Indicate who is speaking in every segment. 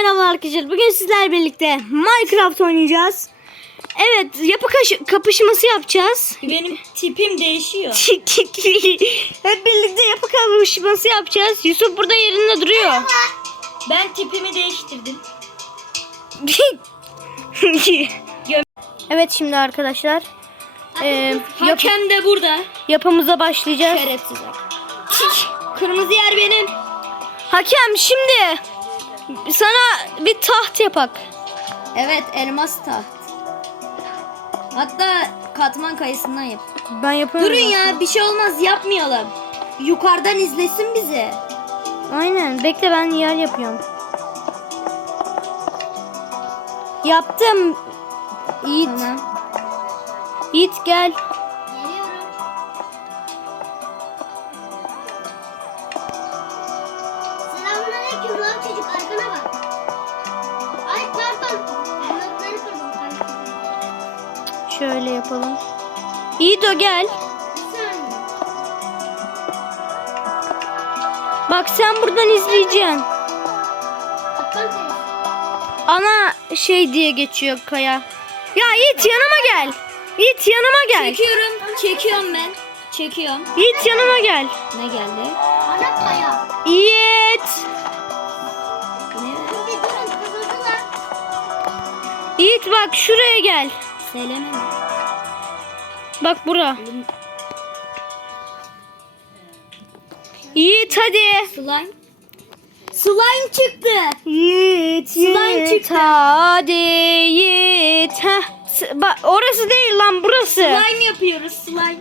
Speaker 1: Merhaba arkadaşlar. Bugün sizlerle birlikte Minecraft oynayacağız. Evet, yapı kapışması yapacağız.
Speaker 2: Benim tipim değişiyor.
Speaker 1: Hep birlikte yapı kapışması yapacağız. Yusuf burada yerinde duruyor.
Speaker 2: Ben tipimi değiştirdim.
Speaker 1: Evet, şimdi arkadaşlar
Speaker 2: Hakem de burada.
Speaker 1: yapımıza başlayacağız.
Speaker 2: Şerefsiz. Kırmızı yer benim.
Speaker 1: Hakem, şimdi sana bir taht yapak.
Speaker 2: Evet, elmas taht. Hatta katman kayısından yap.
Speaker 1: Ben yapıyorum.
Speaker 2: Durun ya, bir şey olmaz, yapmayalım. Yukarıdan izlesin bizi.
Speaker 1: Aynen. Bekle, ben yer yapıyorum. Yaptım. Yiğit.
Speaker 2: Tamam.
Speaker 1: Yiğit gel.
Speaker 3: Selamünaleyküm lan çocuk, arkana bak. Ay pardon. Blokları kırdım kanka.
Speaker 1: Şöyle yapalım. Yiğit o gel.
Speaker 3: Bir saniye.
Speaker 1: Bak, sen buradan izleyeceksin.
Speaker 3: Kaptan teyze.
Speaker 1: Ana şey diye geçiyor kaya. Ya Yiğit, yanıma gel. Yiğit, yanıma gel.
Speaker 2: Çekiyorum ben. Çekiyorum.
Speaker 1: Yiğit, yanıma gel.
Speaker 2: Ne geldi?
Speaker 3: Ana kaya.
Speaker 1: Yiğit.
Speaker 2: Ne?
Speaker 3: Şimdi durun, kızıldılar.
Speaker 1: Yiğit bak, şuraya gel.
Speaker 2: Seleme mi?
Speaker 1: Bak bura. Yiğit hadi.
Speaker 2: Slime. Slime çıktı.
Speaker 1: Yiğit,
Speaker 2: Slime
Speaker 1: Yiğit,
Speaker 2: çıktı.
Speaker 1: hadi Yiğit. Heh. Bak, orası değil lan, burası.
Speaker 2: Slime yapıyoruz, slime.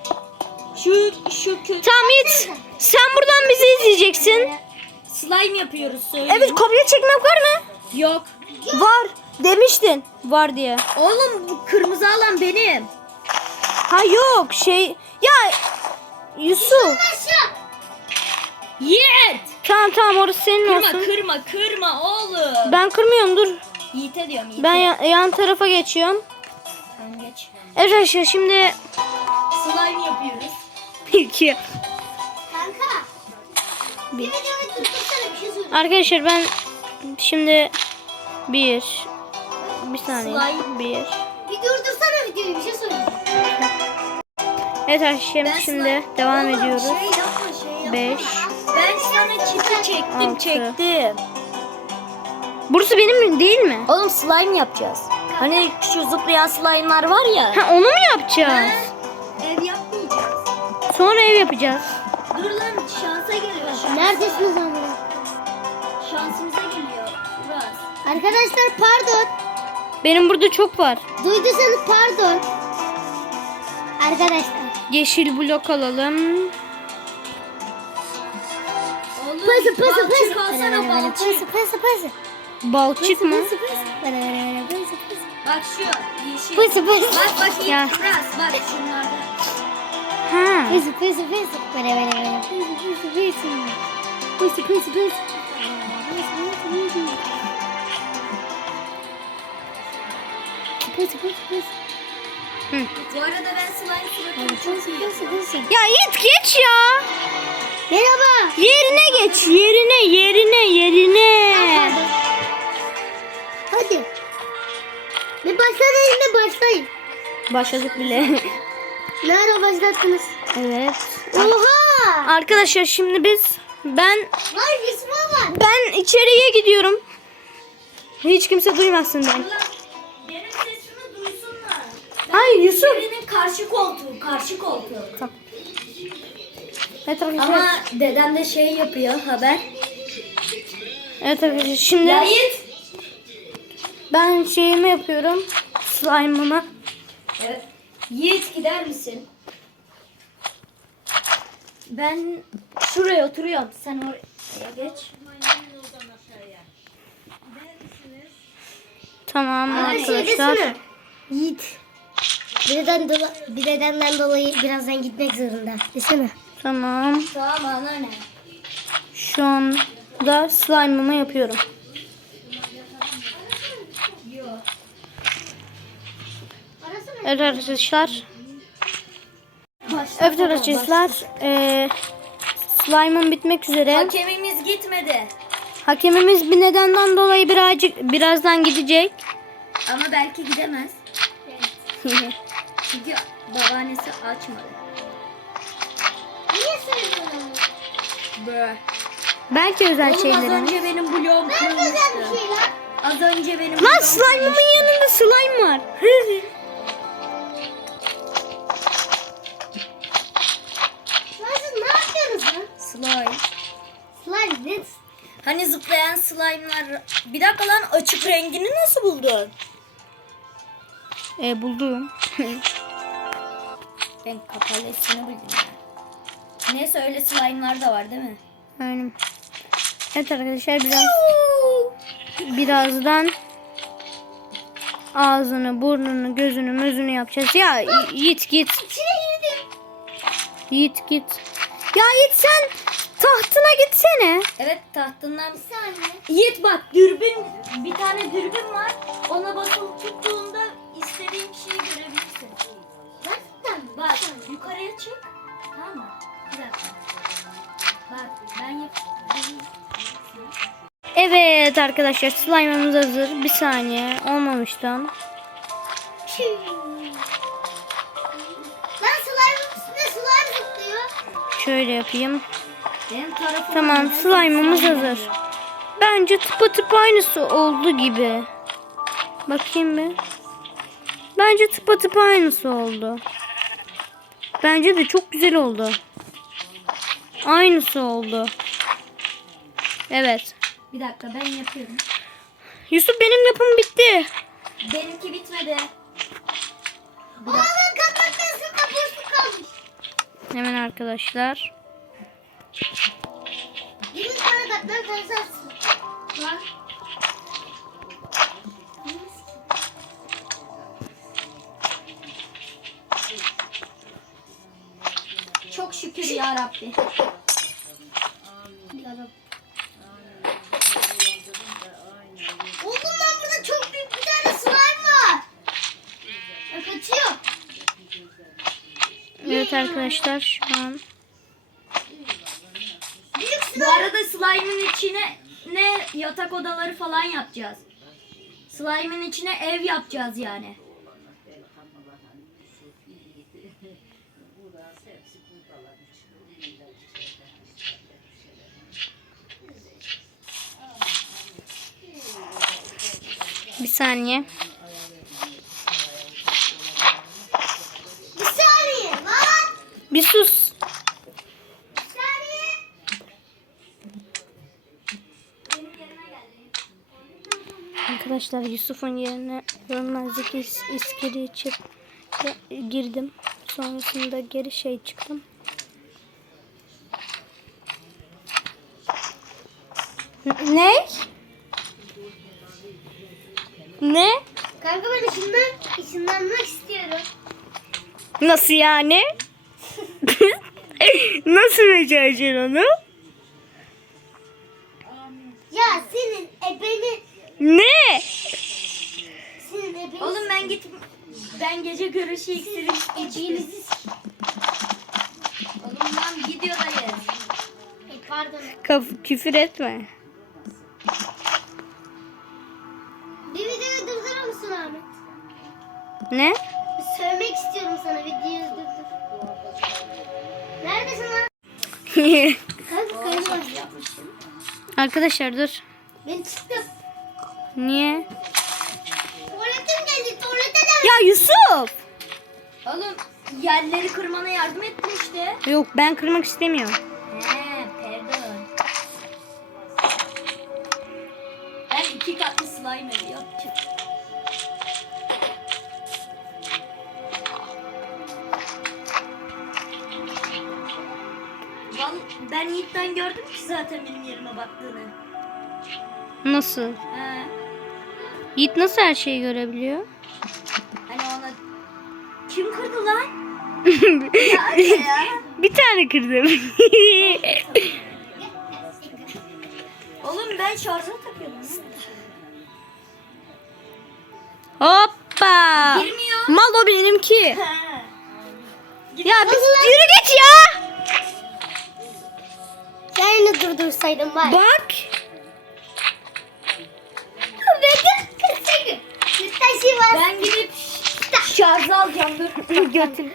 Speaker 2: Şu kötü.
Speaker 1: Tamam Yiğit, sen buradan bizi izleyeceksin.
Speaker 2: Slime yapıyoruz, söyleyeyim.
Speaker 1: Evet, kopya çekmek var mı?
Speaker 2: Yok.
Speaker 1: Var. Demiştin var diye.
Speaker 2: Oğlum, bu kırmızı alan benim.
Speaker 1: Ha yok, şey. Ya Yusuf.
Speaker 3: Aşağı.
Speaker 2: Yiğit.
Speaker 1: Tamam, orası senin
Speaker 2: Kırma,
Speaker 1: olsun.
Speaker 2: kırma oğlum.
Speaker 1: Ben kırmıyorum, dur.
Speaker 2: Yiğit'e diyorum, Yiğit'e.
Speaker 1: Ben yan tarafa geçiyorum.
Speaker 2: Sen geç.
Speaker 1: Evet arkadaşlar, şimdi
Speaker 2: Slime yapıyoruz.
Speaker 1: 2.
Speaker 3: Kanka. Bir videoyu durdursana, bir şey söyleyeyim.
Speaker 1: Arkadaşlar ben şimdi bir saniye.
Speaker 2: Slime.
Speaker 3: Bir durdursana videoyu, bir şey söyleyeyim.
Speaker 1: Evet arkadaşlar, şimdi devam ediyoruz.
Speaker 2: Şey yapma.
Speaker 1: 5.
Speaker 2: Ben sana çipi çektim,
Speaker 1: Altı.
Speaker 2: çektim.
Speaker 1: Burası benim değil mi?
Speaker 2: Oğlum, slime yapacağız. Hani şu zıplayan slime'lar var ya.
Speaker 1: Ha, onu mu yapacağız?
Speaker 2: Ev yapmayacağız.
Speaker 1: Sonra ev yapacağız.
Speaker 2: Dur lan, şansa geliyor şans.
Speaker 3: Neredesiniz amına?
Speaker 2: Şansımıza geliyor. Biraz.
Speaker 3: Arkadaşlar pardon.
Speaker 1: Benim burada çok var.
Speaker 3: Duyduysanız pardon. Arkadaşlar.
Speaker 1: Yeşil blok alalım.
Speaker 2: Oğlum,
Speaker 3: Pısı pısı
Speaker 2: balçık
Speaker 3: pısı.
Speaker 2: alsana, balçık.
Speaker 3: Pısı.
Speaker 1: Balçık mı?
Speaker 3: Pısı pısı.
Speaker 2: Bak şu yeşil.
Speaker 3: Pısı pısı.
Speaker 2: Bak
Speaker 1: Ya.
Speaker 2: biraz bak şunlarda.
Speaker 1: Ha.
Speaker 3: Pısı pısı pısı. Pısı pısı. Pısı pısı pısı. Pısı pısı pısı.
Speaker 2: Bu arada ben slime suratımı çok iyi.
Speaker 3: Pısı pısı.
Speaker 1: Ya Yiğit, geç ya.
Speaker 3: Merhaba.
Speaker 1: Yerine geç. Yerine.
Speaker 3: Hadi. Bir başlayın.
Speaker 1: Başladık bile.
Speaker 3: Ne ara başlattınız?
Speaker 1: Evet.
Speaker 3: Oha!
Speaker 1: Arkadaşlar şimdi ben
Speaker 3: Vay resmi var.
Speaker 1: içeriye gidiyorum. Hiç kimse duymasın beni.
Speaker 2: Benim sesimi duysunlar.
Speaker 1: Hayır Yusuf.
Speaker 2: Birinin karşı koltuğu.
Speaker 1: Evet arkadaşlar.
Speaker 2: Ama dedem de şey yapıyor, haber.
Speaker 1: Evet arkadaşlar, şimdi
Speaker 2: Ya Yiğit.
Speaker 1: ben şeyimi yapıyorum. Slime'ımı.
Speaker 2: Evet. Yiğit, gider misin? Ben şuraya oturuyorum. Sen oraya geç.
Speaker 1: Tamam
Speaker 3: Şey
Speaker 1: arkadaşlar.
Speaker 3: desene. Yiğit. Bir dedenden dolayı birazdan gitmek zorunda. Desene.
Speaker 1: Tamam.
Speaker 2: Tamam, ana ne?
Speaker 1: Şu anda slime'ımı yapıyorum. Evet arkadaşlar. Evet arkadaşlar. Slime'ım bitmek üzere.
Speaker 2: Hakemimiz gitmedi.
Speaker 1: Hakemimiz bir nedenden dolayı birazdan gidecek.
Speaker 2: Ama belki gidemez. Çünkü babaannesi açmadı.
Speaker 3: Niye söylüyorsun?
Speaker 1: Belki özel
Speaker 2: Oğlum az
Speaker 1: şeyleri.
Speaker 2: önce benim bloğum
Speaker 3: Ben güzel bir
Speaker 2: kırılmıştı.
Speaker 3: şey lan.
Speaker 2: Az önce benim
Speaker 1: Lan
Speaker 2: bloğum
Speaker 1: slime'ımın yanında slime var.
Speaker 3: Lan siz ne yapıyorsunuz lan?
Speaker 2: Slime.
Speaker 3: Slime ne?
Speaker 2: Hani zıplayan slime'lar. Bir dakika lan, açık rengini nasıl buldun?
Speaker 1: Buldum.
Speaker 2: Ben kapalısını bildim ya. Neyse, öyle slime'lar da var değil mi?
Speaker 1: Yani. Evet arkadaşlar birazdan ağzını, burnunu, gözünü, mözünü yapacağız. Ya Yiğit git.
Speaker 3: İçine girdim.
Speaker 1: Yiğit git. Ya Yiğit sen tahtına gitsene.
Speaker 2: Evet, tahtından.
Speaker 3: Bir saniye.
Speaker 2: Yiğit bak, bir tane dürbün var. Ona basılı tuttuğunda istediğin kişiyi görebilirsin.
Speaker 3: Gerçekten mi?
Speaker 2: Bak, yukarıya çık. Tamam mı? Bir dakika. Bak, ben yapayım.
Speaker 1: Evet arkadaşlar slime'ımız hazır. Bir saniye olmamıştan.
Speaker 3: Tüh. Lan slime'ın üstünde slime zıplıyor.
Speaker 1: Şöyle yapayım.
Speaker 2: Benim tarafım.
Speaker 1: Tamam slime'ımız hazır. Bence tıpatıp aynısı oldu gibi. Bakayım bir. Bence tıpatıp aynısı oldu. Bence de çok güzel oldu. Aynısı oldu. Evet.
Speaker 2: Bir dakika, ben yapıyorum.
Speaker 1: Yusuf benim yapım bitti.
Speaker 2: Benimki bitmedi.
Speaker 3: Oğlum kapak arasında boşluk kalmış.
Speaker 1: Hemen arkadaşlar.
Speaker 3: 20 tane katman karışarsın. Lan.
Speaker 2: Çok şükür ya Rabbi.
Speaker 3: Oğlum lan burada çok büyük bir tane slime var. Ya kaçıyor.
Speaker 1: Evet arkadaşlar şu an.
Speaker 3: Büyük
Speaker 2: Bu
Speaker 3: slime.
Speaker 2: arada slime'ın içine yatak odaları falan yapacağız. Slime'ın içine ev yapacağız yani.
Speaker 1: Bir saniye.
Speaker 3: Bir saniye lan.
Speaker 1: Bir sus.
Speaker 3: Bir saniye.
Speaker 1: Arkadaşlar Yusuf'un yerine görmezlik iskiri için girdim. Sonrasında geri çıktım. Ne? Ne?
Speaker 3: Kanka ben ışınlanmak istiyorum.
Speaker 1: Nasıl yani? Nasıl becereceksin onu?
Speaker 3: Ya senin ebeni.
Speaker 1: Ne?
Speaker 3: Senin ebeni.
Speaker 2: Oğlum ben gece görüşü iksiri içeyim. Oğlum lan gidiyor dayı.
Speaker 3: Pardon.
Speaker 1: Küfür etme.
Speaker 3: Bir videoyu durdurur musun Ahmet?
Speaker 1: Ne?
Speaker 3: Bir söylemek istiyorum sana, videoyu durdur. Neredesin lan? Kanka kaydı başlamışım.
Speaker 1: Arkadaşlar dur.
Speaker 3: Ben çıktım.
Speaker 1: Niye?
Speaker 3: Tuvaletim geldi, tuvalete de.
Speaker 1: Ya Yusuf!
Speaker 2: Oğlum yerleri kırmana yardım ettim işte.
Speaker 1: Yok ben kırmak istemiyorum.
Speaker 2: Pardon. Ben 2 katlı slime evi yapacağım. Ben Yiğit'ten gördüm ki zaten benim yerime baktığını.
Speaker 1: Nasıl?
Speaker 2: He.
Speaker 1: Yiğit nasıl her şeyi görebiliyor?
Speaker 2: Hani ona kim kırdı lan?
Speaker 1: Bir tane kırdım.
Speaker 2: Oğlum ben şarja takıyordum.
Speaker 1: Hoppa!
Speaker 2: Girmiyor.
Speaker 1: Mal o benimki.
Speaker 2: He.
Speaker 1: Ya bir yürü git ya.
Speaker 3: Sen de durdursaydım bari.
Speaker 1: Bak.
Speaker 2: Ben gidip şarj alacağım dur.
Speaker 1: Götün.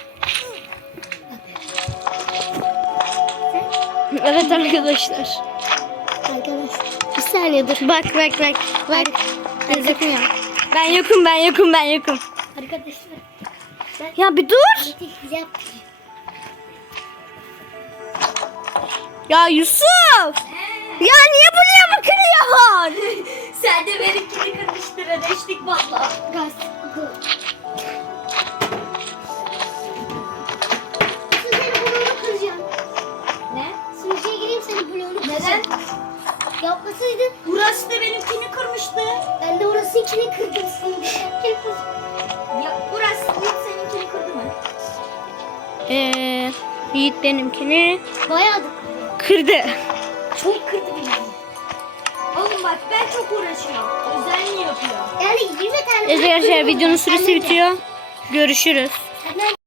Speaker 1: Evet arkadaşlar.
Speaker 3: Arkadaşlar. Bir saniye dur.
Speaker 1: Bak.
Speaker 3: Bak. Gözükmüyor.
Speaker 1: Ben yokum.
Speaker 3: Arkadaşlar.
Speaker 1: Ya bir dur.
Speaker 3: Yap.
Speaker 1: Ya Yusuf. Ya niye buraya mı kırıyorsun?
Speaker 2: Sen de benimkini kırmıştır. Ödeştik valla.
Speaker 3: Gaz. Seni bloğunu kıracağım.
Speaker 2: Ne?
Speaker 3: Sunucuya gireyim seni bloğunu kıracağım.
Speaker 2: Neden?
Speaker 3: Yapmasaydın
Speaker 2: Burası da benimkini kırmıştı.
Speaker 3: ben de orasınkini kırdım sunucuya.
Speaker 2: Ya burası seninkini kırdı mı?
Speaker 1: Yiğit benimkini
Speaker 3: Bayağı da
Speaker 1: kırdı.
Speaker 2: Çok kırdı beni. Oğlum bak ben çok uğraşıyorum. Özenli yapıyor.
Speaker 3: yani 20 tane.
Speaker 1: Arkadaşlar videonun süresi bitiyor. Görüşürüz.
Speaker 3: Senden